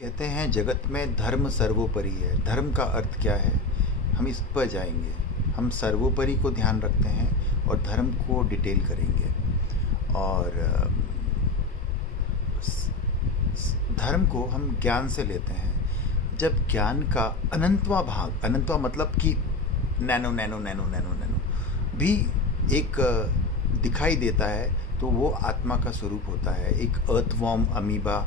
कहते हैं जगत में धर्म सर्वोपरि है। धर्म का अर्थ क्या है, हम इस पर जाएंगे। हम सर्वोपरि को ध्यान रखते हैं और धर्म को डिटेल करेंगे। और धर्म को हम ज्ञान से लेते हैं। जब ज्ञान का अनंतवा भाग, अनंतवा मतलब कि nano nano nano nano nano भी एक दिखाई देता है, तो वो आत्मा का स्वरूप होता है। एक अर्थवॉर्म अमीबा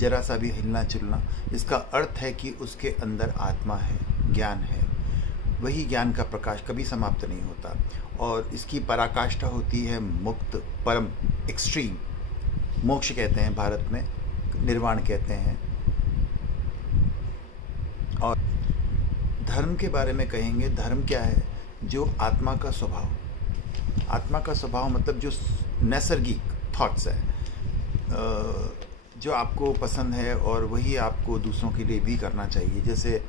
जरा सा भी हिलना चुलना, इसका अर्थ है कि उसके अंदर आत्मा है, ज्ञान है। वही ज्ञान का प्रकाश कभी समाप्त नहीं होता और इसकी पराकाष्ठा होती है मुक्त, परम, एक्सट्रीम। मोक्ष कहते हैं भारत में, निर्वाण कहते हैं। और धर्म के बारे में कहेंगे, धर्म क्या है? जो आत्मा का स्वभाव। आत्मा का स्वभाव मतलब जो नैसर्गिक थॉट्स है, जो आपको पसंद है और वही आपको दूसरों के लिए भी करना चाहिए। जैसे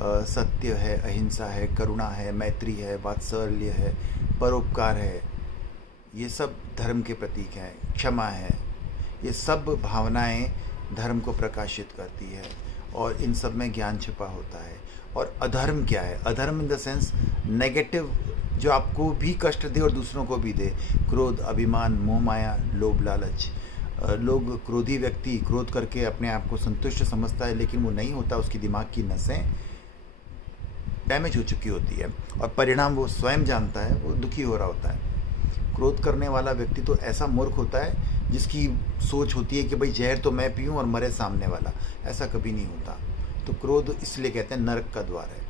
सत्य है, अहिंसा है, करुणा है, मैत्री है, वात्सल्य है, परोपकार है, ये सब धर्म के प्रतीक हैं। क्षमा है, ये सब भावनाएं धर्म को प्रकाशित करती है और इन सब में ज्ञान छिपा होता है। और अधर्म क्या है? अधर्म इन द सेंस नेगेटिव, जो आपको भी कष्ट दे और दूसरों को भी दे। क्रोध, अभिमान, मोह माया, लोभ, लालच। लोग, क्रोधी व्यक्ति क्रोध करके अपने आप को संतुष्ट समझता है, लेकिन वो नहीं होता। उसकी दिमाग की नसें डैमेज हो चुकी होती है और परिणाम वो स्वयं जानता है, वो दुखी हो रहा होता है। क्रोध करने वाला व्यक्ति तो ऐसा मूर्ख होता है जिसकी सोच होती है कि भाई जहर तो मैं पीऊँ और मरे सामने वाला। ऐसा कभी नहीं होता। तो क्रोध इसलिए कहते हैं नरक का द्वार है।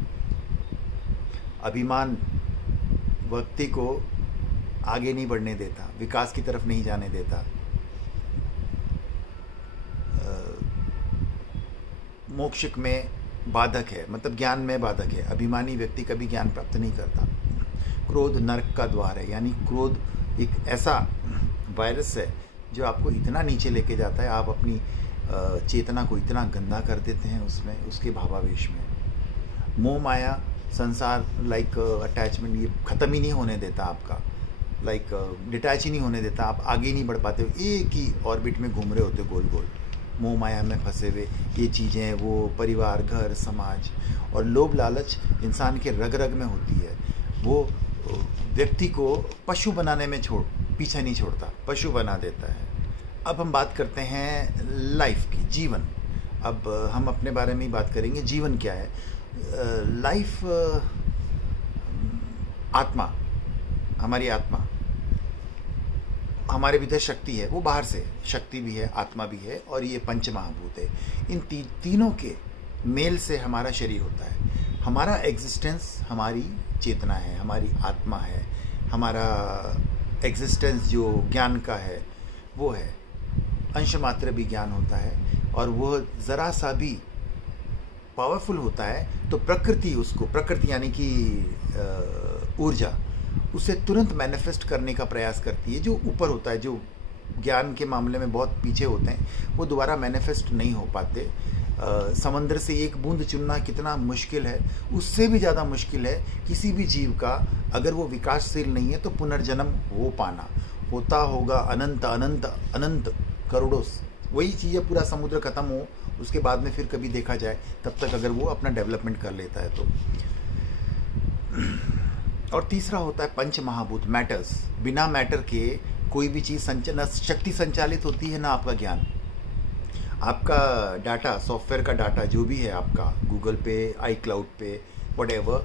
अभिमान व्यक्ति को आगे नहीं बढ़ने देता, विकास की तरफ नहीं जाने देता। मोक्ष में बाधक है, मतलब ज्ञान में बाधक है। अभिमानी व्यक्ति कभी ज्ञान प्राप्त नहीं करता। क्रोध नरक का द्वार है, यानी क्रोध एक ऐसा वायरस है जो आपको इतना नीचे लेके जाता है, आप अपनी चेतना को इतना गंदा कर देते हैं उसमें, उसके भावावेश में। मोह माया, संसार, लाइक अटैचमेंट, ये ख़त्म ही नहीं होने देता आपका, लाइक डिटैच ही नहीं होने देता। आप आगे नहीं बढ़ पाते हो, एक ही ऑर्बिट में घूम रहे होते हो गोल गोल, मोह माया में फंसे हुए। ये चीज़ें, वो परिवार, घर, समाज। और लोभ लालच इंसान के रग रग में होती है। वो व्यक्ति को पशु बनाने में पीछे नहीं छोड़ता, पशु बना देता है। अब हम बात करते हैं लाइफ की, जीवन। अब हम अपने बारे में ही बात करेंगे। जीवन क्या है? लाइफ, आत्मा, हमारी आत्मा, हमारे भीतर शक्ति है, वो बाहर से शक्ति भी है, आत्मा भी है, और ये पंच महाभूत है। इन तीनों के मेल से हमारा शरीर होता है। हमारा एग्जिस्टेंस हमारी चेतना है, हमारी आत्मा है। हमारा एग्जिस्टेंस जो ज्ञान का है वो है। अंश मात्र भी ज्ञान होता है और वो ज़रा सा भी पावरफुल होता है तो प्रकृति उसको, प्रकृति यानी कि ऊर्जा, उसे तुरंत मैनिफेस्ट करने का प्रयास करती है। जो ऊपर होता है, जो ज्ञान के मामले में बहुत पीछे होते हैं, वो दोबारा मैनिफेस्ट नहीं हो पाते। समंदर से एक बूंद चुनना कितना मुश्किल है, उससे भी ज़्यादा मुश्किल है किसी भी जीव का, अगर वो विकासशील नहीं है तो पुनर्जन्म हो पाना। होता होगा अनंत अनंत अनंत करोड़ों, वही चीज़ है। पूरा समुद्र खत्म हो, उसके बाद में फिर कभी देखा जाए, तब तक अगर वो अपना डेवलपमेंट कर लेता है तो। और तीसरा होता है पंच महाभूत, मैटर्स। बिना मैटर के कोई भी चीज़ न शक्ति संचालित होती है, ना आपका ज्ञान। आपका डाटा, सॉफ्टवेयर का डाटा जो भी है आपका, गूगल पे, iCloud पे, व्हाटएवर,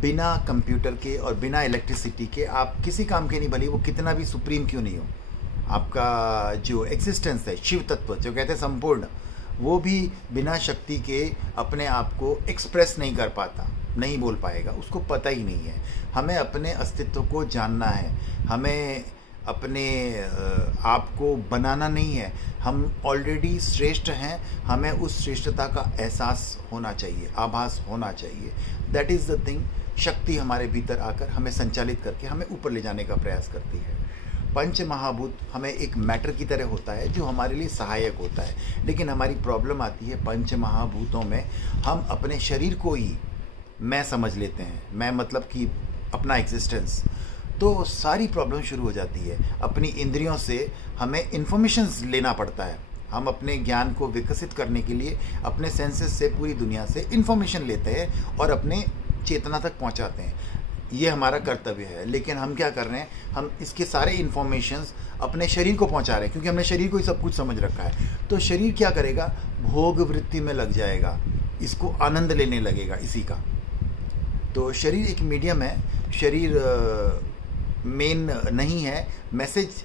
बिना कंप्यूटर के और बिना इलेक्ट्रिसिटी के आप किसी काम के नहीं, भले वो कितना भी सुप्रीम क्यों नहीं हो। आपका जो एग्जिस्टेंस है, शिव तत्व जो कहते हैं संपूर्ण, वो भी बिना शक्ति के अपने आप को एक्सप्रेस नहीं कर पाता, नहीं बोल पाएगा, उसको पता ही नहीं है। हमें अपने अस्तित्व को जानना है, हमें अपने आप को बनाना नहीं है। हम ऑलरेडी श्रेष्ठ हैं, हमें उस श्रेष्ठता का एहसास होना चाहिए, आभास होना चाहिए। That is the thing. शक्ति हमारे भीतर आकर हमें संचालित करके हमें ऊपर ले जाने का प्रयास करती है। पंच महाभूत हमें एक मैटर की तरह होता है जो हमारे लिए सहायक होता है, लेकिन हमारी प्रॉब्लम आती है पंच महाभूतों में, हम अपने शरीर को ही मैं समझ लेते हैं। मैं मतलब कि अपना एग्जिस्टेंस, तो सारी प्रॉब्लम शुरू हो जाती है। अपनी इंद्रियों से हमें इन्फॉर्मेशंस लेना पड़ता है, हम अपने ज्ञान को विकसित करने के लिए अपने सेंसेस से पूरी दुनिया से इंफॉर्मेशन लेते हैं और अपने चेतना तक पहुंचाते हैं। ये हमारा कर्तव्य है। लेकिन हम क्या कर रहे हैं, हम इसके सारे इन्फॉर्मेशंस अपने शरीर को पहुंचा रहे हैं, क्योंकि हमने शरीर को ही सब कुछ समझ रखा है। तो शरीर क्या करेगा, भोग वृत्ति में लग जाएगा, इसको आनंद लेने लगेगा इसी का। तो शरीर एक मीडियम है, शरीर मेन नहीं है। मैसेज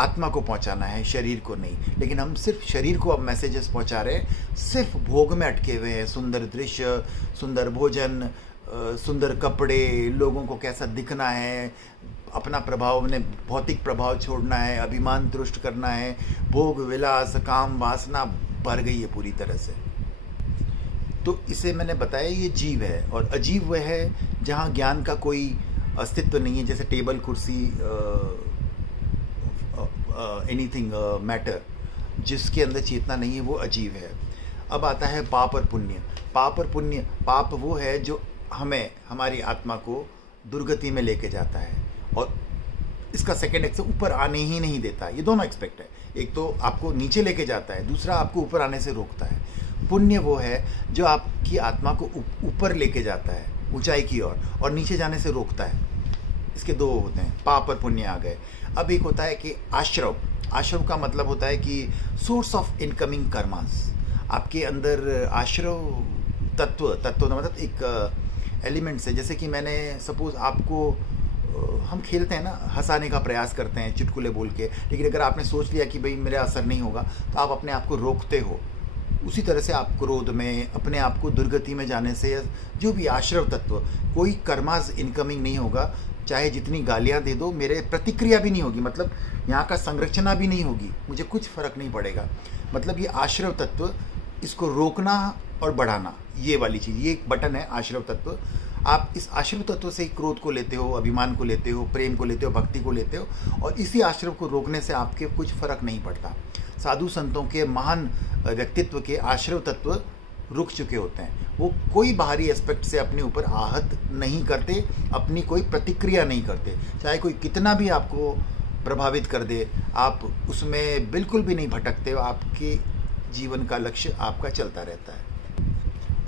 आत्मा को पहुंचाना है, शरीर को नहीं। लेकिन हम सिर्फ शरीर को अब मैसेजेस पहुंचा रहे हैं, सिर्फ भोग में अटके हुए हैं। सुंदर दृश्य, सुंदर भोजन, सुंदर कपड़े, लोगों को कैसा दिखना है, अपना प्रभाव ने भौतिक प्रभाव छोड़ना है, अभिमान तुष्ट करना है, भोग विलास काम वासना भर गई है पूरी तरह से। तो इसे मैंने बताया ये जीव है। और अजीब वह है जहाँ ज्ञान का कोई अस्तित्व नहीं है, जैसे टेबल कुर्सी, एनीथिंग मैटर, जिसके अंदर चेतना नहीं है, वो अजीब है। अब आता है पाप और पुण्य। पाप और पुण्य, पाप वो है जो हमें, हमारी आत्मा को दुर्गति में लेके जाता है और इसका सेकेंड एक्स ऊपर आने ही नहीं देता। ये दोनों एक्सपेक्ट है, एक तो आपको नीचे लेके जाता है, दूसरा आपको ऊपर आने से रोकता है। पुण्य वो है जो आपकी आत्मा को ऊपर लेके जाता है, ऊंचाई की ओर, और नीचे जाने से रोकता है। इसके दो होते हैं, पाप और पुण्य आ गए। अब एक होता है कि आश्रव। आश्रव का मतलब होता है कि सोर्स ऑफ इनकमिंग कर्मास। आपके अंदर आश्रव तत्व मतलब एक एलिमेंट्स है। जैसे कि मैंने सपोज आपको, हम खेलते हैं ना, हंसाने का प्रयास करते हैं चुटकुले बोल के, लेकिन अगर आपने सोच लिया कि भाई मेरा असर नहीं होगा, तो आप अपने आप को रोकते हो। उसी तरह से आप क्रोध में, अपने आप को दुर्गति में जाने से, जो भी आश्रव तत्व, कोई कर्मास इनकमिंग नहीं होगा। चाहे जितनी गालियां दे दो, मेरे प्रतिक्रिया भी नहीं होगी, मतलब यहाँ का संरचना भी नहीं होगी, मुझे कुछ फर्क नहीं पड़ेगा। मतलब ये आश्रव तत्व, इसको रोकना और बढ़ाना, ये वाली चीज़, ये एक बटन है आश्रव तत्व। आप इस आश्रव तत्व से ही क्रोध को लेते हो, अभिमान को लेते हो, प्रेम को लेते हो, भक्ति को लेते हो, और इसी आश्रव को रोकने से आपके कुछ फर्क नहीं पड़ता। साधु संतों के, महान व्यक्तित्व के आश्रव तत्व रुक चुके होते हैं। वो कोई बाहरी एस्पेक्ट से अपने ऊपर आहत नहीं करते, अपनी कोई प्रतिक्रिया नहीं करते। चाहे कोई कितना भी आपको प्रभावित कर दे, आप उसमें बिल्कुल भी नहीं भटकते हो। आपके जीवन का लक्ष्य आपका चलता रहता है।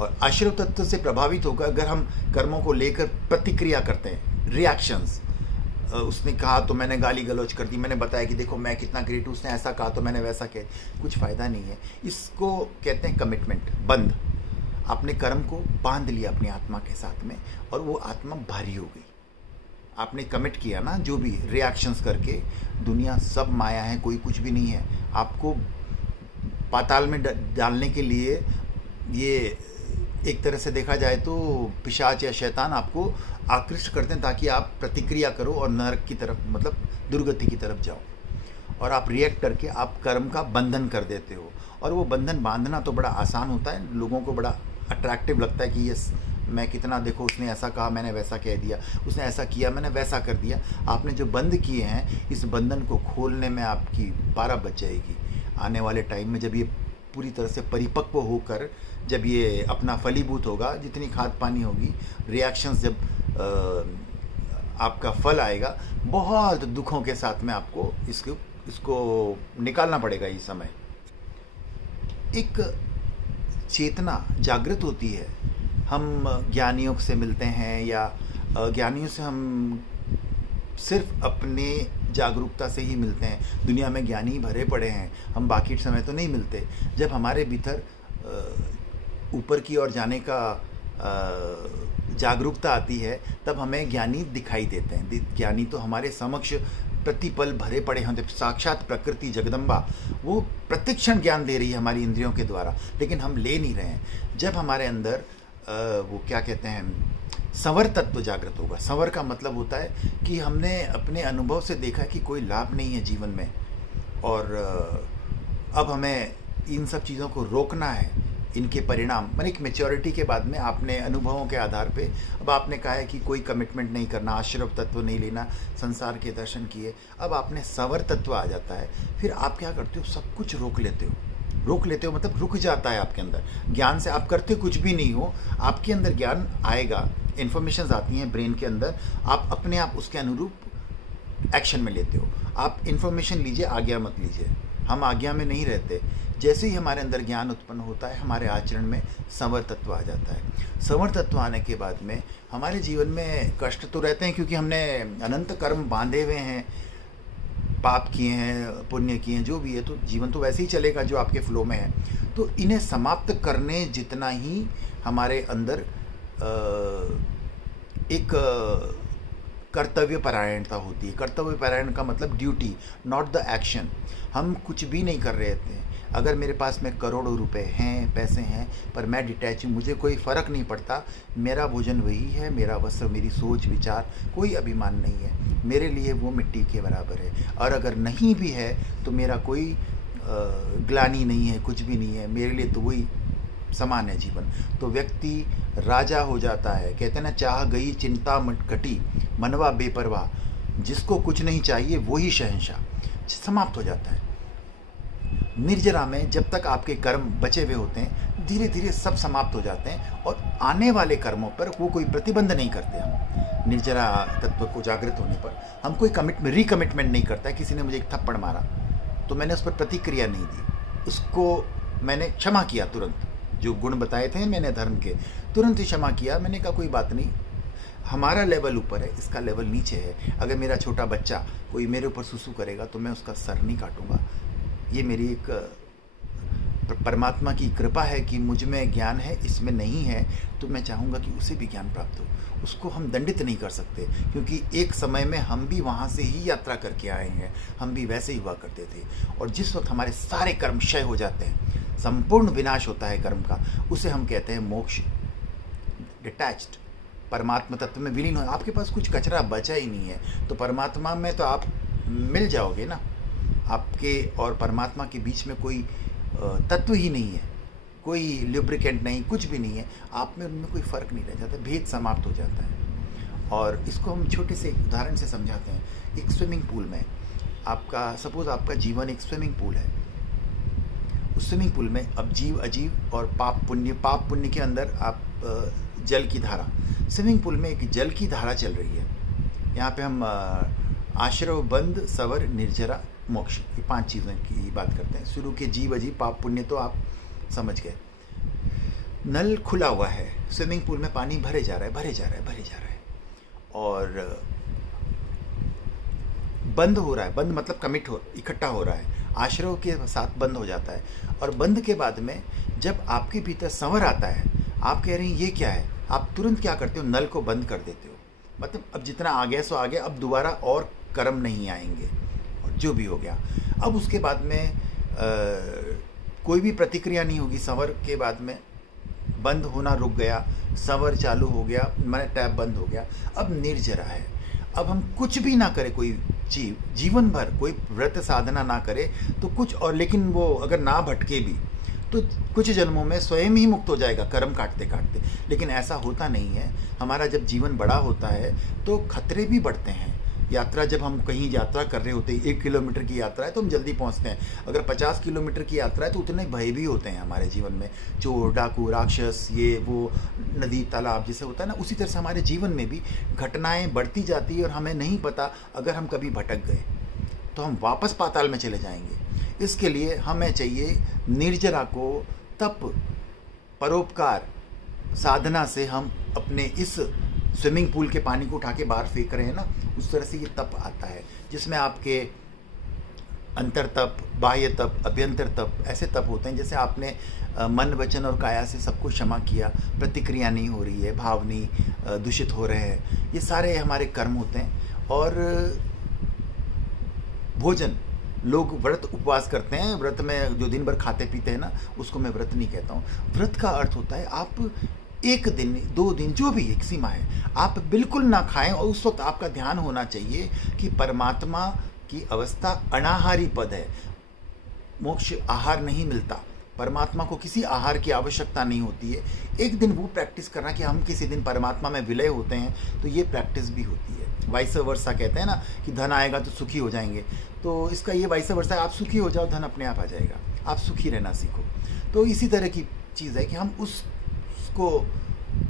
और आश्रव तत्व से प्रभावित होकर अगर हम कर्मों को लेकर प्रतिक्रिया करते हैं, रिएक्शंस, उसने कहा तो मैंने गाली गलौज कर दी, मैंने बताया कि देखो मैं कितना ग्रेट हूँ, उसने ऐसा कहा तो मैंने वैसा कह, कुछ फ़ायदा नहीं है। इसको कहते हैं कमिटमेंट, बंध। आपने कर्म को बांध लिया अपनी आत्मा के साथ में, और वो आत्मा भारी हो गई। आपने कमिट किया ना, जो भी रिएक्शंस करके। दुनिया सब माया है, कोई कुछ भी नहीं है। आपको पाताल में डालने के लिए, ये एक तरह से देखा जाए तो पिशाच या शैतान आपको आकृष्ट करते हैं, ताकि आप प्रतिक्रिया करो और नरक की तरफ, मतलब दुर्गति की तरफ जाओ। और आप रिएक्ट करके आप कर्म का बंधन कर देते हो। और वो बंधन बांधना तो बड़ा आसान होता है, लोगों को बड़ा अट्रैक्टिव लगता है कि यस, मैं कितना, देखो उसने ऐसा कहा मैंने वैसा कह दिया, उसने ऐसा किया मैंने वैसा कर दिया। आपने जो बंद किए हैं, इस बंधन को खोलने में आपकी 12 बज जाएगी। आने वाले टाइम में जब ये पूरी तरह से परिपक्व होकर, जब ये अपना फलीभूत होगा, जितनी खाद पानी होगी, रिएक्शंस जब आपका फल आएगा, बहुत दुखों के साथ में आपको इसको निकालना पड़ेगा। इस समय एक चेतना जागृत होती है। हम ज्ञानियों से मिलते हैं, या ज्ञानियों से हम सिर्फ अपने जागरूकता से ही मिलते हैं। दुनिया में ज्ञानी भरे पड़े हैं, हम बाकी समय तो नहीं मिलते। जब हमारे भीतर ऊपर की ओर जाने का जागरूकता आती है, तब हमें ज्ञानी दिखाई देते हैं। ज्ञानी तो हमारे समक्ष प्रतिपल भरे पड़े होते, साक्षात प्रकृति जगदम्बा, वो प्रतिक्षण ज्ञान दे रही है हमारी इंद्रियों के द्वारा, लेकिन हम ले नहीं रहे हैं। जब हमारे अंदर वो क्या कहते हैं, संवर तत्व जागृत होगा। संवर का मतलब होता है कि हमने अपने अनुभव से देखा कि कोई लाभ नहीं है जीवन में, और अब हमें इन सब चीज़ों को रोकना है। इनके परिणाम, मैंने एक मेच्योरिटी के बाद में आपने अनुभवों के आधार पे, अब आपने कहा है कि कोई कमिटमेंट नहीं करना, आश्रव तत्व नहीं लेना, संसार के दर्शन किए, अब आपने संवर तत्व आ जाता है। फिर आप क्या करते हो, सब कुछ रोक लेते हो। रोक लेते हो मतलब रुक जाता है आपके अंदर। ज्ञान से आप करते कुछ भी नहीं हो, आपके अंदर ज्ञान आएगा, इन्फॉर्मेशन आती हैं ब्रेन के अंदर, आप अपने आप उसके अनुरूप एक्शन में लेते हो। आप इन्फॉर्मेशन लीजिए, आज्ञा मत लीजिए। हम आज्ञा में नहीं रहते। जैसे ही हमारे अंदर ज्ञान उत्पन्न होता है, हमारे आचरण में संवर तत्व आ जाता है। संवर तत्व आने के बाद में हमारे जीवन में कष्ट तो रहते हैं, क्योंकि हमने अनंत कर्म बांधे हुए हैं, पाप किए हैं, पुण्य किए हैं, जो भी है, तो जीवन तो वैसे ही चलेगा जो आपके फ्लो में है। तो इन्हें समाप्त करने जितना ही हमारे अंदर एक कर्तव्य परायणता होती है। कर्तव्य परायण का मतलब ड्यूटी, नॉट द एक्शन। हम कुछ भी नहीं कर रहे थे, अगर मेरे पास में करोड़ों रुपए हैं, पैसे हैं, पर मैं डिटैच हूँ, मुझे कोई फ़र्क नहीं पड़ता, मेरा भोजन वही है, मेरा वस्त्र, मेरी सोच विचार, कोई अभिमान नहीं है, मेरे लिए वो मिट्टी के बराबर है। और अगर नहीं भी है तो मेरा कोई ग्लानि नहीं है, कुछ भी नहीं है, मेरे लिए तो वही समान है जीवन। तो व्यक्ति राजा हो जाता है। कहते हैं ना, चाह गई चिंता घटी, मनवा बेपरवाह। जिसको कुछ नहीं चाहिए वही शहंशाह, समाप्त हो जाता है। निर्जरा में जब तक आपके कर्म बचे हुए होते हैं, धीरे धीरे सब समाप्त हो जाते हैं और आने वाले कर्मों पर वो कोई प्रतिबंध नहीं करते। हम निर्जरा तत्व को जागृत होने पर हम कोई रिकमिटमेंट नहीं करता है। किसी ने मुझे एक थप्पड़ मारा तो मैंने उस पर प्रतिक्रिया नहीं दी, उसको मैंने क्षमा किया तुरंत। जो गुण बताए थे मैंने धर्म के, तुरंत ही क्षमा किया। मैंने कहा कोई बात नहीं, हमारा लेवल ऊपर है, इसका लेवल नीचे है। अगर मेरा छोटा बच्चा कोई मेरे ऊपर सुसु करेगा तो मैं उसका सर नहीं काटूंगा। ये मेरी एक परमात्मा की कृपा है कि मुझ में ज्ञान है, इसमें नहीं है, तो मैं चाहूँगा कि उसे भी ज्ञान प्राप्त हो। उसको हम दंडित नहीं कर सकते, क्योंकि एक समय में हम भी वहाँ से ही यात्रा करके आए हैं, हम भी वैसे ही हुआ करते थे। और जिस वक्त हमारे सारे कर्म क्षय हो जाते हैं, संपूर्ण विनाश होता है कर्म का, उसे हम कहते हैं मोक्ष। डिटैच्ड, परमात्मा तत्व में विलीन हो, आपके पास कुछ कचरा बचा ही नहीं है। तो परमात्मा में तो आप मिल जाओगे ना, आपके और परमात्मा के बीच में कोई तत्व ही नहीं है, कोई लुब्रिकेंट नहीं, कुछ भी नहीं है, आप में उनमें कोई फ़र्क नहीं रह जाता, भेद समाप्त हो जाता है। और इसको हम छोटे से उदाहरण से समझाते हैं। एक स्विमिंग पूल में आपका, सपोज आपका जीवन एक स्विमिंग पूल है। उस स्विमिंग पूल में अब जीव अजीव और पाप पुण्य के अंदर आप जल की धारा, स्विमिंग पूल में एक जल की धारा चल रही है। यहाँ पे हम आश्रव, बंध, सवर, निर्जरा, मोक्ष, ये 5 चीज़ों की बात करते हैं। शुरू के जीव अजीव पाप पुण्य तो आप समझ गए। नल खुला हुआ है, स्विमिंग पूल में पानी भरे जा रहा है और बंद हो रहा है। बंद मतलब इकट्ठा हो रहा है, आश्रव के साथ बंद हो जाता है। और बंद के बाद में जब आपके भीतर संवर आता है, आप कह रहे हैं ये क्या है, आप तुरंत क्या करते हो, नल को बंद कर देते हो। मतलब अब जितना आ गया सो आ गया, अब दोबारा और कर्म नहीं आएंगे, और जो भी हो गया। अब उसके बाद में कोई भी प्रतिक्रिया नहीं होगी। संवर के बाद में बंद होना रुक गया, संवर चालू हो गया, मैंने टैप बंद हो गया। अब निर्जरा है। अब हम कुछ भी ना करें, कोई जीवन भर कोई व्रत साधना ना करे तो कुछ, और लेकिन वो अगर ना भटके भी तो कुछ जन्मों में स्वयं ही मुक्त हो जाएगा कर्म काटते काटते। लेकिन ऐसा होता नहीं है। हमारा जब जीवन बड़ा होता है तो खतरे भी बढ़ते हैं। यात्रा, जब हम कहीं यात्रा कर रहे होते हैं, 1 किलोमीटर की यात्रा है तो हम जल्दी पहुंचते हैं। अगर 50 किलोमीटर की यात्रा है तो उतने भय भी होते हैं हमारे जीवन में, चोर डाकू राक्षस, ये वो, नदी तालाब जैसे होता है ना, उसी तरह से हमारे जीवन में भी घटनाएं बढ़ती जाती है और हमें नहीं पता। अगर हम कभी भटक गए तो हम वापस पाताल में चले जाएंगे। इसके लिए हमें चाहिए निर्जरा को, तप, परोपकार, साधना से हम अपने इस स्विमिंग पूल के पानी को उठा के बाहर फेंक रहे हैं ना, उस तरह से ये तप आता है, जिसमें आपके अंतर तप, बाह्य तप, अभ्यंतर तप, ऐसे तप होते हैं। जैसे आपने मन, वचन और काया से सबको क्षमा किया, प्रतिक्रिया नहीं हो रही है, भाव नहीं दूषित हो रहे हैं, ये सारे हमारे कर्म होते हैं। और भोजन, लोग व्रत उपवास करते हैं, व्रत में जो दिन भर खाते पीते हैं ना, उसको मैं व्रत नहीं कहता हूँ। व्रत का अर्थ होता है आप 1 दिन 2 दिन, जो भी एक सीमा है, आप बिल्कुल ना खाएं। और उस वक्त आपका ध्यान होना चाहिए कि परमात्मा की अवस्था अनाहारी पद है, मोक्ष आहार नहीं मिलता, परमात्मा को किसी आहार की आवश्यकता नहीं होती है। एक दिन वो प्रैक्टिस करना कि हम किसी दिन परमात्मा में विलय होते हैं, तो ये प्रैक्टिस भी होती है। वाइस वर्सा कहते हैं ना कि धन आएगा तो सुखी हो जाएंगे, तो इसका ये वाइस वर्सा है, आप सुखी हो जाओ, धन अपने आप आ जाएगा, आप सुखी रहना सीखो। तो इसी तरह की चीज़ है कि हम उसको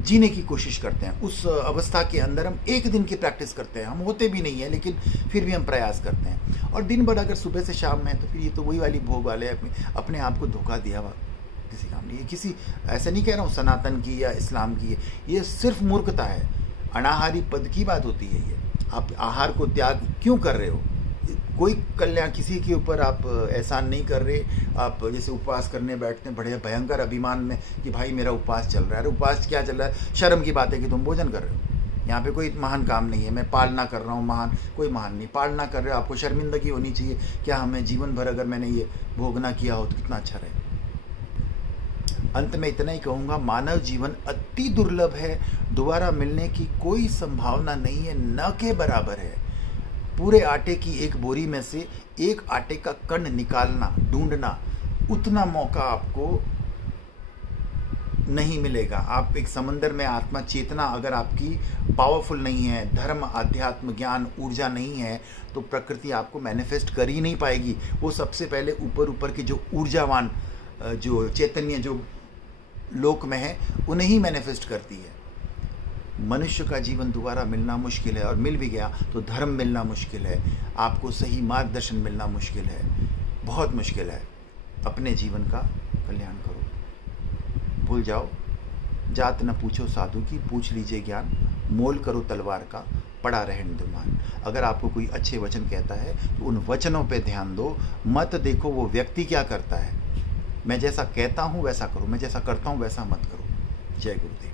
जीने की कोशिश करते हैं। उस अवस्था के अंदर हम एक दिन की प्रैक्टिस करते हैं, हम होते भी नहीं हैं लेकिन फिर भी हम प्रयास करते हैं। और दिन भर अगर सुबह से शाम में है तो फिर ये तो वही वाली भोग वाले अपने आप को धोखा दिया हुआ किसी काम नहीं। किसी ऐसा नहीं कह रहा हूँ सनातन की या इस्लाम की, ये सिर्फ मूर्खता है, अनाहारी पद की बात होती है। ये आप आहार को त्याग क्यों कर रहे हो? कोई कल्याण किसी के ऊपर आप एहसान नहीं कर रहे। आप जैसे उपवास करने बैठते हैं बड़े भयंकर अभिमान में कि भाई मेरा उपवास चल रहा है। अरे उपवास क्या चल रहा है? शर्म की बात है कि तुम भोजन कर रहे हो। यहाँ पे कोई महान काम नहीं है, मैं पालना कर रहा हूँ, महान कोई महान नहीं। पालना कर रहे हो, आपको शर्मिंदगी होनी चाहिए। क्या हमें जीवन भर अगर मैंने ये भोगना किया हो तो कितना अच्छा रहे। अंत में इतना ही कहूँगा, मानव जीवन अति दुर्लभ है, दोबारा मिलने की कोई संभावना नहीं है, न के बराबर है। पूरे आटे की एक बोरी में से एक आटे का कण निकालना, ढूंढना, उतना मौका आपको नहीं मिलेगा। आप एक समंदर में आत्मा चेतना अगर आपकी पावरफुल नहीं है, धर्म आध्यात्म ज्ञान ऊर्जा नहीं है, तो प्रकृति आपको मैनिफेस्ट कर ही नहीं पाएगी। वो सबसे पहले ऊपर ऊपर के जो ऊर्जावान जो चैतन्य जो लोक में है उन्हें ही मैनिफेस्ट करती है। मनुष्य का जीवन दोबारा मिलना मुश्किल है, और मिल भी गया तो धर्म मिलना मुश्किल है, आपको सही मार्गदर्शन मिलना मुश्किल है, बहुत मुश्किल है। अपने जीवन का कल्याण करो, भूल जाओ जात न पूछो साधु की, पूछ लीजिए ज्ञान, मोल करो तलवार का, पड़ा रहे निधुमान। अगर आपको कोई अच्छे वचन कहता है तो उन वचनों पे ध्यान दो, मत देखो वो व्यक्ति क्या करता है। मैं जैसा कहता हूँ वैसा करो, मैं जैसा करता हूँ वैसा मत करो। जय गुरुदेव।